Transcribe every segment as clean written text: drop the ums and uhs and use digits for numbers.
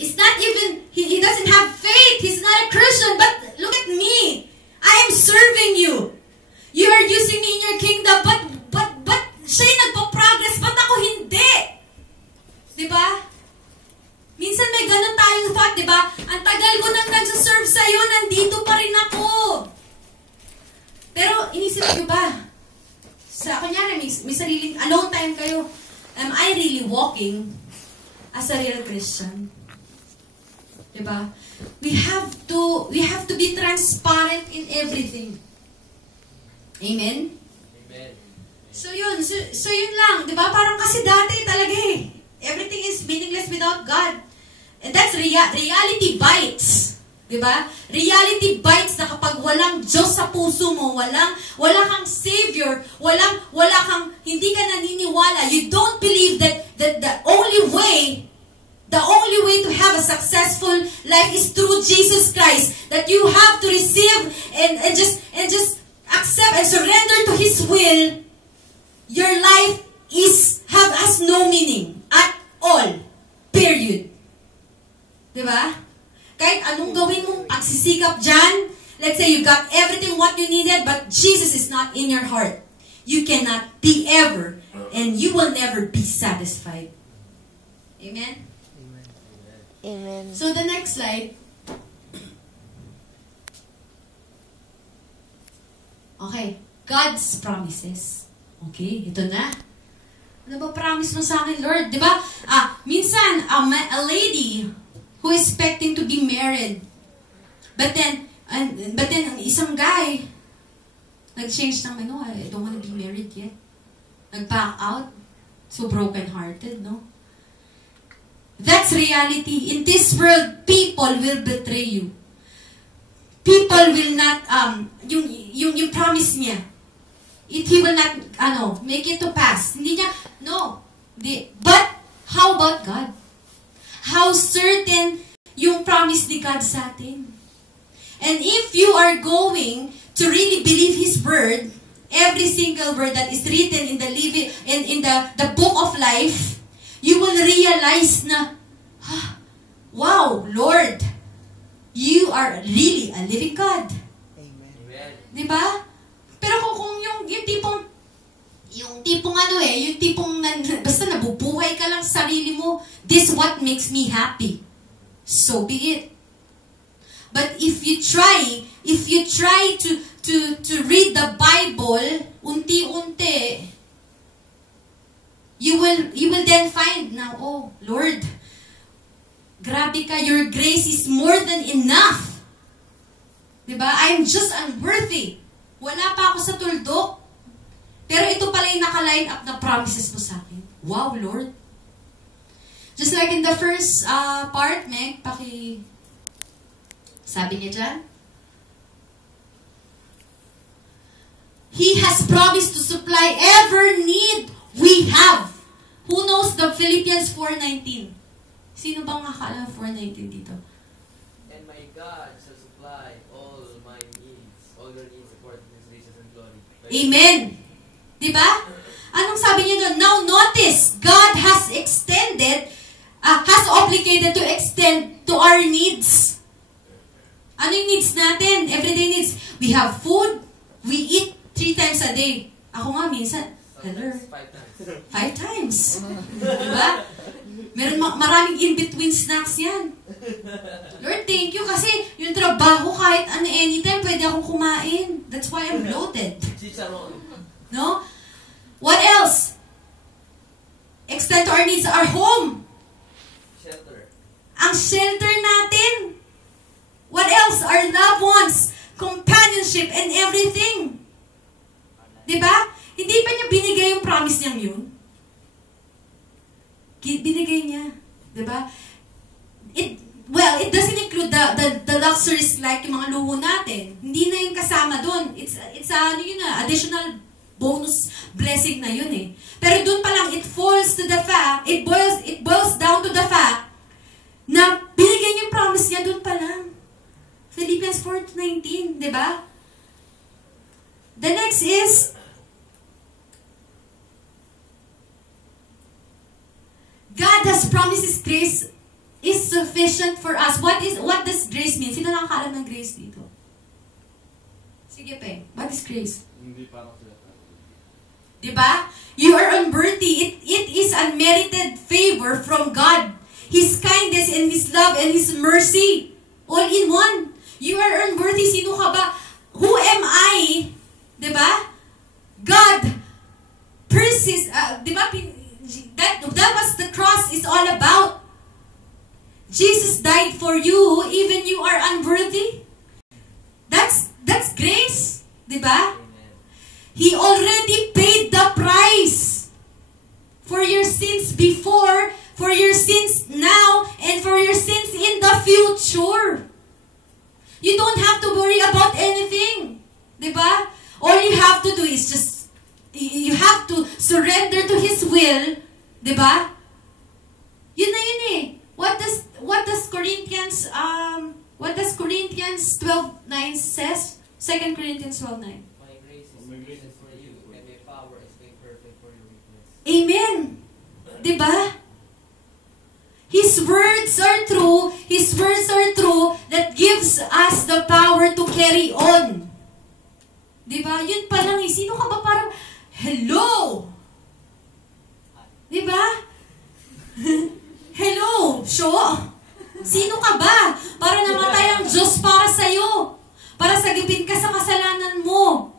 It's not even, he doesn't have faith. He's not a Christian. But look at me. I am serving you. You are using me in your kingdom. But siya yung nagpa-progress. Ba't ako hindi? Diba? Minsan may ganun tayong thought, diba? Ang tagal ko nang nagsaserve sa'yo, nandito pa rin ako. Pero inisip ko ba? Kunyari, may sariling, alone time kayo. Am I really walking as a real Christian? Diba? We have to be transparent in everything. Amen? Amen. So yun lang, diba? Parang kasi dati talaga everything is meaningless without God. And that's reality bites. Diba? Reality bites na kapag walang Diyos sa puso mo, wala kang Savior, wala kang, hindi ka naniniwala, you don't believe that the only way to have a successful life is through Jesus Christ, that you have to receive and just accept and surrender to His will, your life has no meaning at all. Period. Diba? Kahit anong gawin mong pagsisikap dyan, let's say you got everything what you needed, but Jesus is not in your heart. You cannot be ever, and you will never be satisfied. Amen? Amen. So the next slide. Okay. God's promises. Okay, ito na. Ano ba promise mo sa akin, Lord? Diba? Minsan, a lady who is expecting to be married. But then ang isang guy, nag-change ng I don't want to be married yet. Nag-back out. So broken-hearted, no? That's reality. In this world, people will betray you. People will not, yung promise niya, he will not, make it to pass. Hindi niya, no. But, how about God? How certain yung promise ni God sa atin. And if you are going to really believe His word, every single word that is written in the book of life, you will realize na, wow, Lord, you are really a living God. Amen. Diba? Pero kung yung tipong basta nabubuhay ka lang sa sarili mo, this what makes me happy. So be it. But if you try to read the Bible, unti-unti, you will then find now, oh, Lord, grabe ka, your grace is more than enough. Diba? I'm just unworthy. Wala pa ako sa tuldok. Pero ito pala yung naka-line up na promises mo sa akin. Wow, Lord. Just like in the first part, Meg, sabi niya dyan, He has promised to supply every need we have. Who knows the Philippians 4:19? Sino bang nakakaalam 4:19 dito? And my God shall supply all my needs, all your needs according to His riches and glory. Amen! Diba? Anong sabi niyo doon? Now notice, God has obligated to extend to our needs. Ano yung needs natin? Everyday needs. We have food. We eat 3 times a day. Ako nga minsan, hello. 5 times. Diba? Maraming in-between snacks yan. Lord, thank you kasi yung trabaho kahit anytime pwede akong kumain. That's why I'm bloated. No? What else? Extend to our needs, our home. Shelter. Ang shelter natin. What else? Our loved ones. Companionship and everything. Diba? Hindi pa niya binigay yung promise niyang yun. Binigay niya. Diba? It doesn't include the luxuries like yung mga luho natin. Hindi na yung kasama dun. It's additional bonus blessing na yun eh. Pero dun pa lang, it boils down to the fact na binigay niya yung promise niya dun pa lang. Philippians 4:19, di ba? The next is, God has promised His grace is sufficient for us. What does grace mean? Sino nakakaalam ng grace dito? Sige, Peng. What is grace? Hindi parang sila. Diba? You are unworthy. It is unmerited favor from God. His kindness and His love and His mercy. All in one. You are unworthy. Sino ka ba? Who am I? Diba? God persists. Diba? That was the cross is all about. Jesus died for you, even you are unworthy. That's grace, diba? He already paid the price for your sins before, for your sins now, and for your sins in the future. You don't have to worry about anything, diba? All you have to do is just you have to surrender to His will, diba? Yun na yun eh. What does Corinthians 12:9 says? 2 Corinthians 12:9. My grace is sufficient for you, and my power is made perfect for your weakness. Amen. Diba? His words are true. His words are true that gives us the power to carry on. Diba? Yun pa lang eh. Sino ka ba parang, hello? Diba? Hello, sure. Sino ka ba? Para namatay ang Diyos para sa'yo. Para sagipin ka sa kasalanan mo.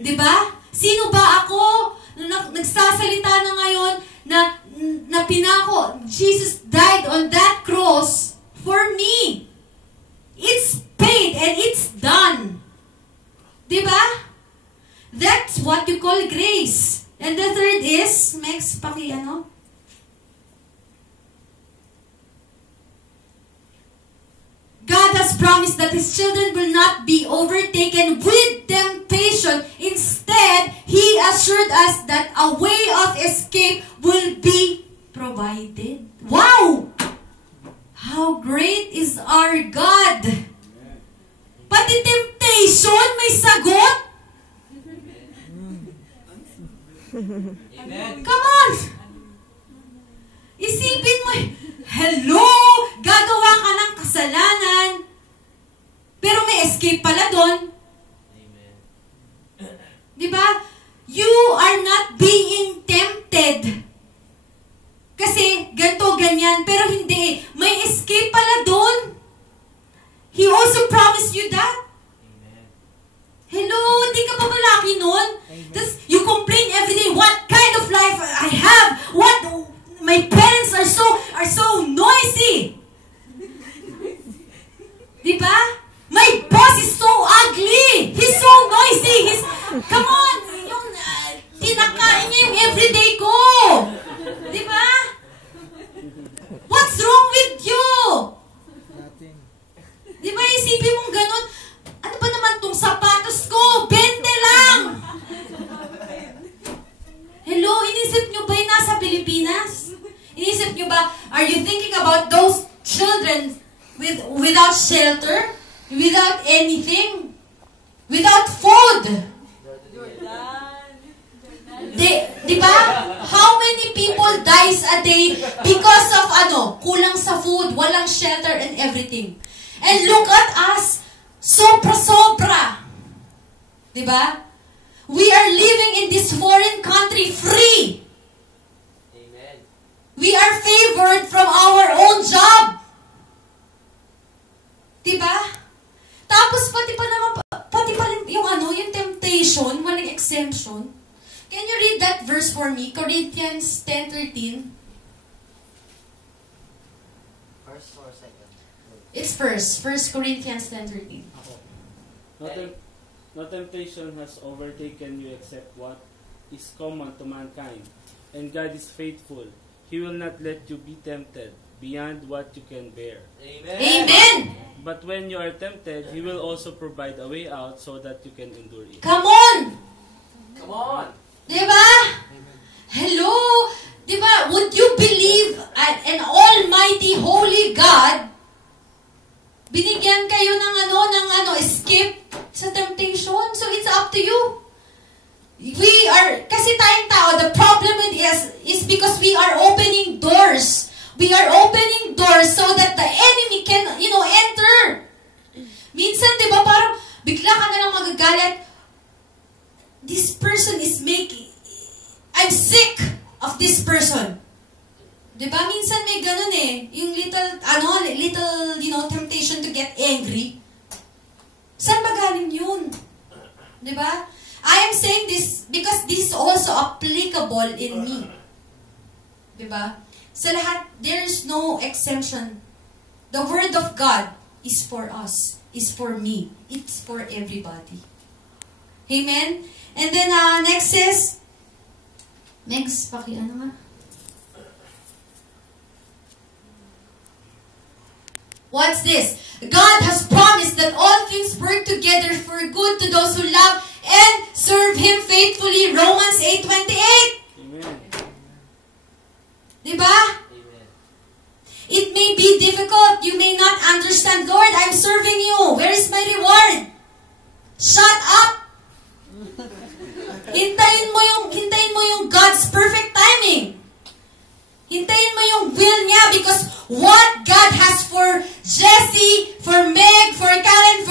Diba? Sino ba ako? Nagsasalita na ngayon na pinako. Jesus died on that cross for me. It's paid and it's done. Diba? That's what you call grace. And the third is, Max, paki-ano? God has promised that His children will not be overtaken with temptation. Instead, He assured us that a way of escape will be provided. Wow! How great is our God! Pati temptation may sagot? Amen. Come on! Isipin mo, hello! Gagawa ka ng kasalanan, pero may escape pala doon. Amen. Diba? You are not being tempted. Kasi ganito, ganyan, pero hindi. May escape pala doon. He also promised you that. Amen. Hello, hindi ka pa malaki nun? Tapos, you complain every day, what kind of life I have? My parents are so noisy. Diba? My boss is so ugly. He's so noisy. Come on, yung tinakain niya yung everyday ko. Diba? What's wrong with you? Nothing. Diba, isipin mong ganun, ano ba naman tong sapatos ko? 20 lang! Hello, inisip nyo ba yung nasa Pilipinas? Inisip nyo ba, are you thinking about those children without shelter? Without anything? Without food? Diba? How many people dies a day because of kulang sa food, walang shelter and everything. And look at us, sobra-sobra. Diba? We are living in this foreign country free. Amen. We are favored from our own job. Diba? Tapos pati pa yung temptation, walang exemption. Can you read that verse for me? Corinthians 10:13. First or second? It's first. 1 Corinthians 10:13. No temptation has overtaken you except what is common to mankind. And God is faithful. He will not let you be tempted beyond what you can bear. Amen. Amen! But when you are tempted, He will also provide a way out so that you can endure it. Come on! Come on. Diba? Hello? Diba? Would you believe an almighty holy God binigyan kayo ng escape sa temptation? So it's up to you. Kasi tayong tao, the problem with is because we are opening doors. We are opening doors so that the bigla ka na lang magagalit. This person is making, I'm sick of this person. Diba? Minsan may ganun eh. Yung little, temptation to get angry. Saan ba galing yun? Diba? I am saying this because this is also applicable in me. Diba? Sa lahat, there is no exemption. The Word of God is for us, is for me, it's for everybody. Amen? And then, next is, ano nga? What's this? God has promised that all things work together for good to those who love and serve Him faithfully. Romans 8:28. Amen. Diba? It may be difficult. You may not understand. Lord, I'm serving you. Where is my reward? Shut up! Hintayin mo yung God's perfect timing. Hintayin mo yung will niya because what God has for Jesse, for Meg, for Karen,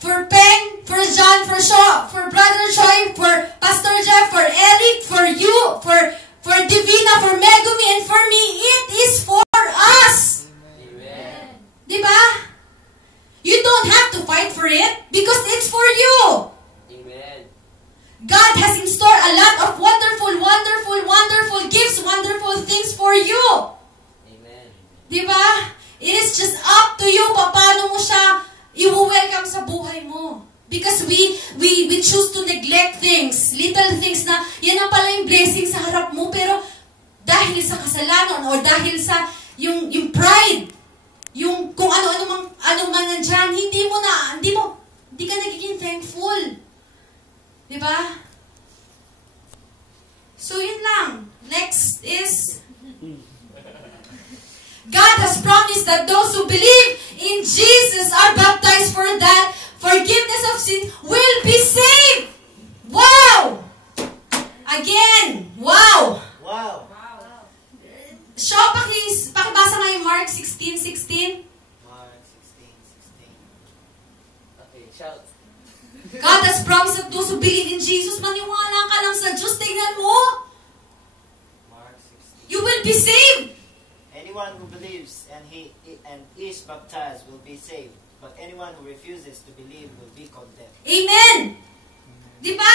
for Peng, for John, for Shaw, for Brother Choi, for Pastor Jeff, for Eric, for you, for Divina, for Megumi, and for me, it is for us. Amen. Diba? You don't have to fight for it because it's for you. Amen. God has in store a lot of wonderful gifts, wonderful things for you. Amen. Diba? It is just up to you paano mo siya i-welcome sa buhay mo. Because we choose to neglect things, little things na yan na pala yung blessing sa harap mo, pero dahil sa kasalanan or dahil sa yung pride, yung kung ano man nandyan, hindi ka nagiging thankful. Diba? So yun lang. Next is, God has promised that those who believe in Jesus are baptized for that forgiveness of sin will be saved. Wow! Again, wow! Wow! Shaw, pakibasa nga yung Mark 16:16. Mark 16:16. Okay, shout. God has promised that those who believe in Jesus, maniwala ka lang sa Diyos, tingnan mo, Mark 16. you will be saved. Anyone who believes and is baptized will be saved, but anyone who refuses to believe will be condemned. Amen! Di ba?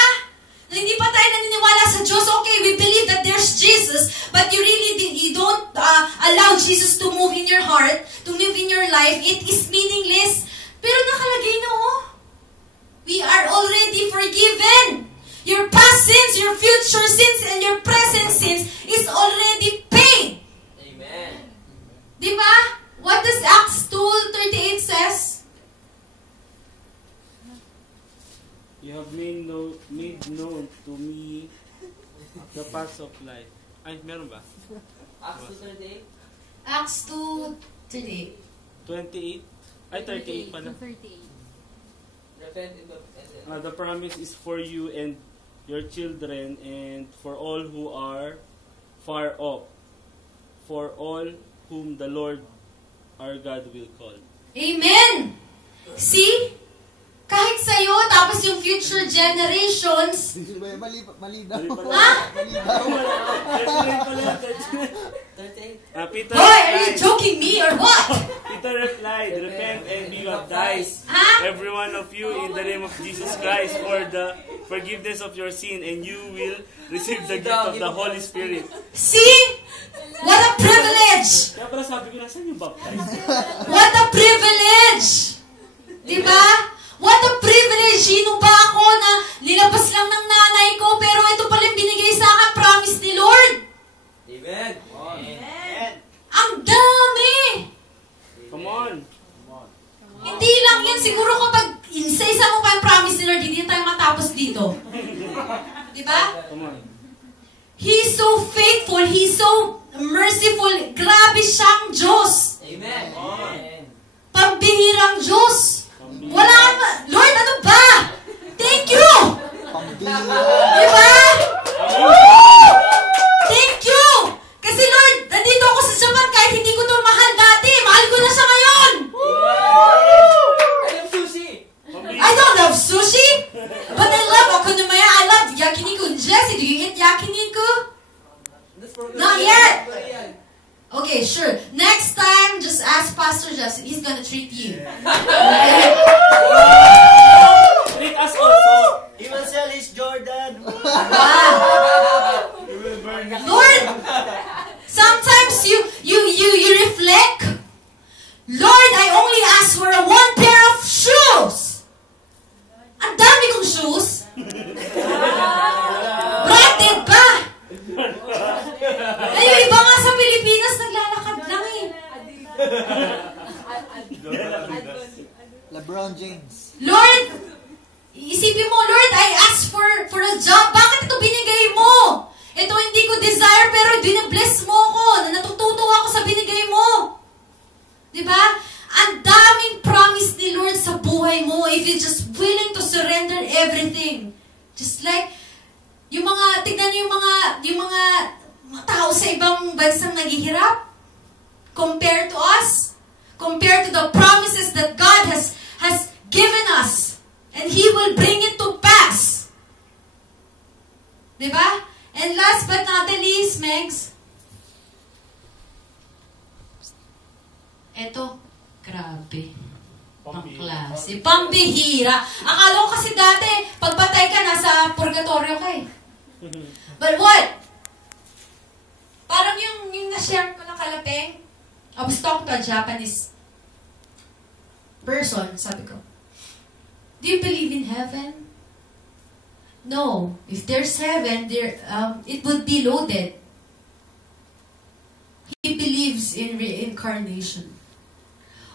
Na hindi pa tayo naniniwala sa Diyos, okay, we believe that there's Jesus, but you don't allow Jesus to move in your heart, to move in your life, it is meaningless. Pero nakalagay na, oh. We are already forgiven. Your past sins, your future sins, and your present sins is already paid. Amen. Di ba? What does Acts 2:38 says? You have made known to me the paths of life. Ay, meron ba? Acts 2:38. Acts 2:38. 28? Ay, 38 pala. 38. Repent in the The promise is for you and your children and for all who are far off, for all whom the Lord our God will call. Amen! See? Kahit sa'yo, tapos yung future generations, Mali daw. ha? Mali daw. 38. Peter Boy, are you replied, joking me or what? Peter replied, repent and be baptized, Ha? every one of you, in the name of Jesus Christ for the forgiveness of your sin, and you will receive the gift of the Holy Spirit. See? What a privilege! Kaya pala sabi ko, nasan yung baptized? What a privilege! Diba? What a privilege! Sino ba ako na nilabas lang ng nanay ko, pero ito pala yung binigay sa akin, promise ni Lord? Amen. Amen. Ang dami! Come on. Hindi lang yan. Siguro kapag isa-isa mo pa yung promise ni Lord, hindi na tayo matapos dito. Diba? Come on. He's so faithful. He's so merciful. Grabe siyang Diyos. Amen. Amen. Pambihirang Diyos. Wala kang Lord, ano ba? Thank you! Diba? Thank you! Kasi Lord, nandito ako sa Japan kahit hindi ko to mahal dati. Mahal ko na siya ngayon. I love sushi. I don't love sushi. Just ask Pastor Justin. He's gonna treat you. Treat us also. He will sell his Jordan. We will burn it. Lord, sometimes you reflect. Lord, I only ask for one pair of shoes. Ang dami kong shoes. Branded pa. Ay, yung iba nga sa Pilipinas, naglalakad lang eh. LeBron James. Lord, isipin mo, Lord, I asked for a job. Bakit ito binigay mo? Ito hindi ko desire, pero binabless mo ko. Natutuwa ako sa binigay mo. Diba? Ang daming promise ni Lord sa buhay mo if you're just willing to surrender everything. Just like, tignan niyo yung mga tao sa ibang bansang naghihirap. Compared to us. Compared to the promises that God has given us. And He will bring it to pass. Diba? And last but not the least, Megs. Eto, grabe. Ang klase. Pambihira. Akala ko kasi dati, pagpatay ka, nasa purgatorio ka eh. But what? Parang yung na-share ko ng kalapeng, I was talking to a Japanese person, sabi ko, do you believe in heaven? No. If there's heaven, it would be loaded. He believes in reincarnation.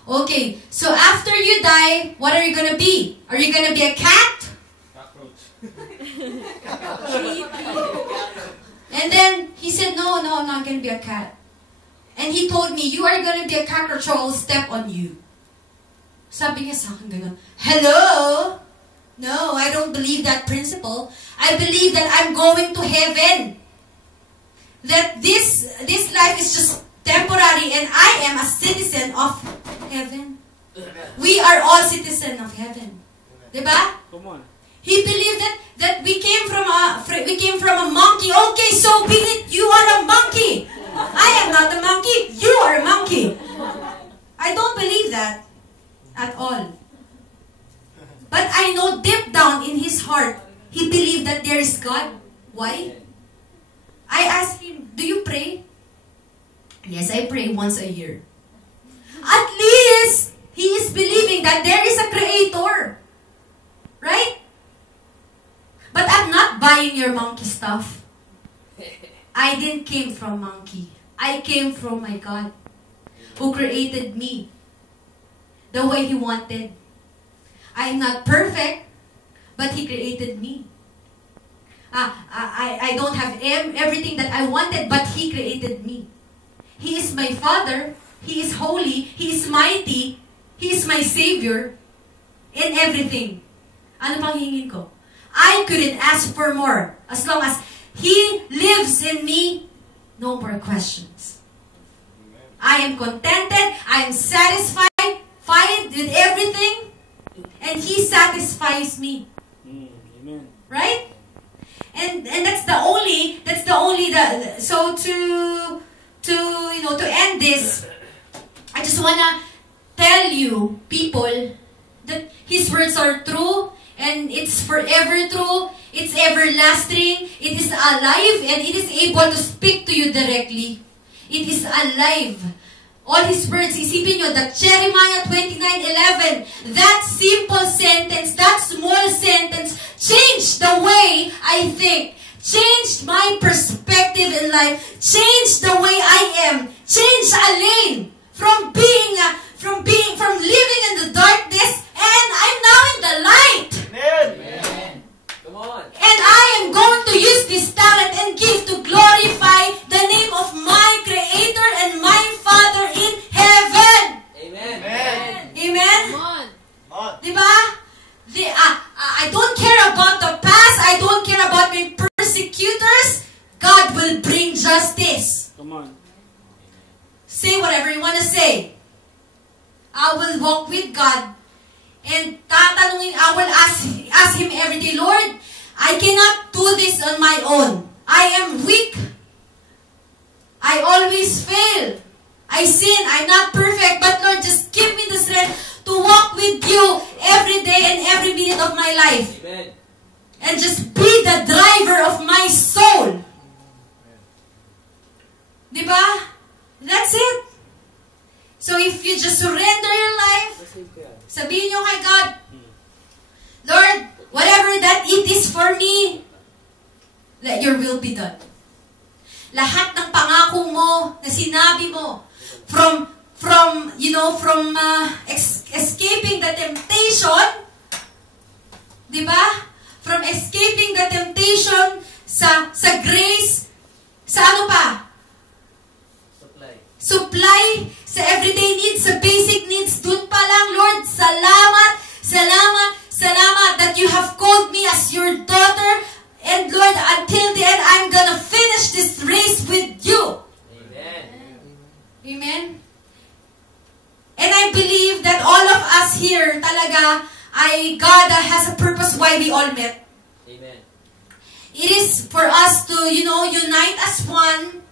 Okay, so after you die, what are you gonna be? Are you gonna be a cat? Cockroach. And then he said, no, I'm not gonna be a cat. And he told me, you are gonna be a cockroach or I'll step on you. Sabi niya sa akin ganun, hello? No, I don't believe that principle. I believe that I'm going to heaven. That this life is just temporary and I am a citizen of heaven. We are all citizens of heaven. Diba? Come on. He believed that we came from a monkey. Okay, so be it. You are a monkey. I am not a monkey. You are a monkey. I don't believe that at all. But I know deep down in his heart, he believed that there is God. Why? I asked him, do you pray? Yes, I pray once a year. At least, he is believing that there is a creator. Right? But I'm not buying your monkey stuff. I didn't came from monkey. I came from my God, who created me the way He wanted. I'm not perfect, but He created me. I don't have everything that I wanted, but He created me. He is my Father. He is holy. He is mighty. He is my Savior in everything. Ano pang hingin ko? I couldn't ask for more. As long as He lives in me, no more questions. I am contented. I am satisfied with everything. And He satisfies me. Amen. Right? And that's the only so to end this, I just wanna tell you people that His words are true and it's forever true, it's everlasting, it is alive and it is able to speak to you directly. It is alive. All His words, isipin nyo, that Jeremiah 29:11, that simple sentence, that small sentence, changed the way I think, changed my perspective in life, changed the way I am, changed Alain from living in the darkness, and I'm now in the light. Amen. Come on. And I am going to use this talent and gift to glorify the name of my Creator and my Father in heaven. Amen. Amen. Amen? Come on. On. Diba? I don't care about the past. I don't care about my persecutors. God will bring justice. Come on. Say whatever you want to say. I will walk with God. And I will ask Him every day, Lord, I cannot do this on my own. I am weak. I always fail. I sin. I'm not perfect. strength to walk with you every day and every minute of my life. Amen. And just be the driver of my soul. Diba? That's it. So if you just surrender your life, sabihin nyo kay God, Lord, whatever that it is for me, let your will be done. Lahat ng pangako mo na sinabi mo from escaping the temptation, di ba? From escaping the temptation sa grace, sa ano pa? Supply sa everyday needs, sa basic needs. Dun pa lang, Lord, salamat, salamat, salamat that you have called me as your daughter. And Lord, until the end, I'm gonna finish this race with you. Amen. Amen. And I believe that all of us here talaga God has a purpose why we all met. Amen. It is for us to, unite as one,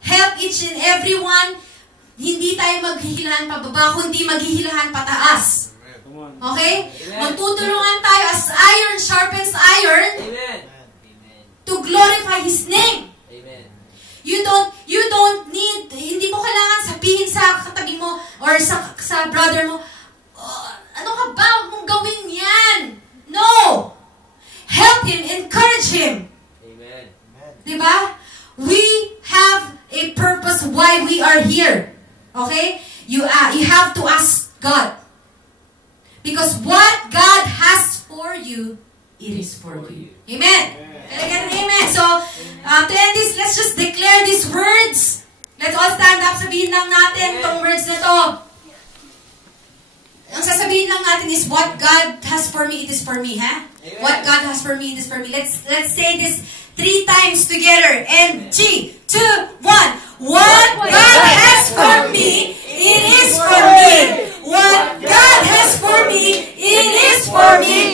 help each and every one. Hindi tayo maghihilahan pababa, kundi maghihilahan pataas. Okay? Magtutulungan tayo as iron sharpens iron. Amen. To glorify His name. Amen. You don't need, hindi mo kailangan sabihin sa katabi mo or sa brother mo, oh, ano ka ba? Huwag mong gawin yan. No! Help him, encourage him. Amen. Diba? We have a purpose why we are here. Okay? You have to ask God. Because what God has for you, it is for you. Amen. Amen. So, to end this, let's just declare these words. Let's all stand up. Sabihin lang natin itong words na to. Ang sasabihin lang natin is, what God has for me, it is for me, ha? Amen. What God has for me, it is for me. Let's say this 3 times together. And 3, 2, 1. What God has for me, it is for me. What God has for me, it is for me.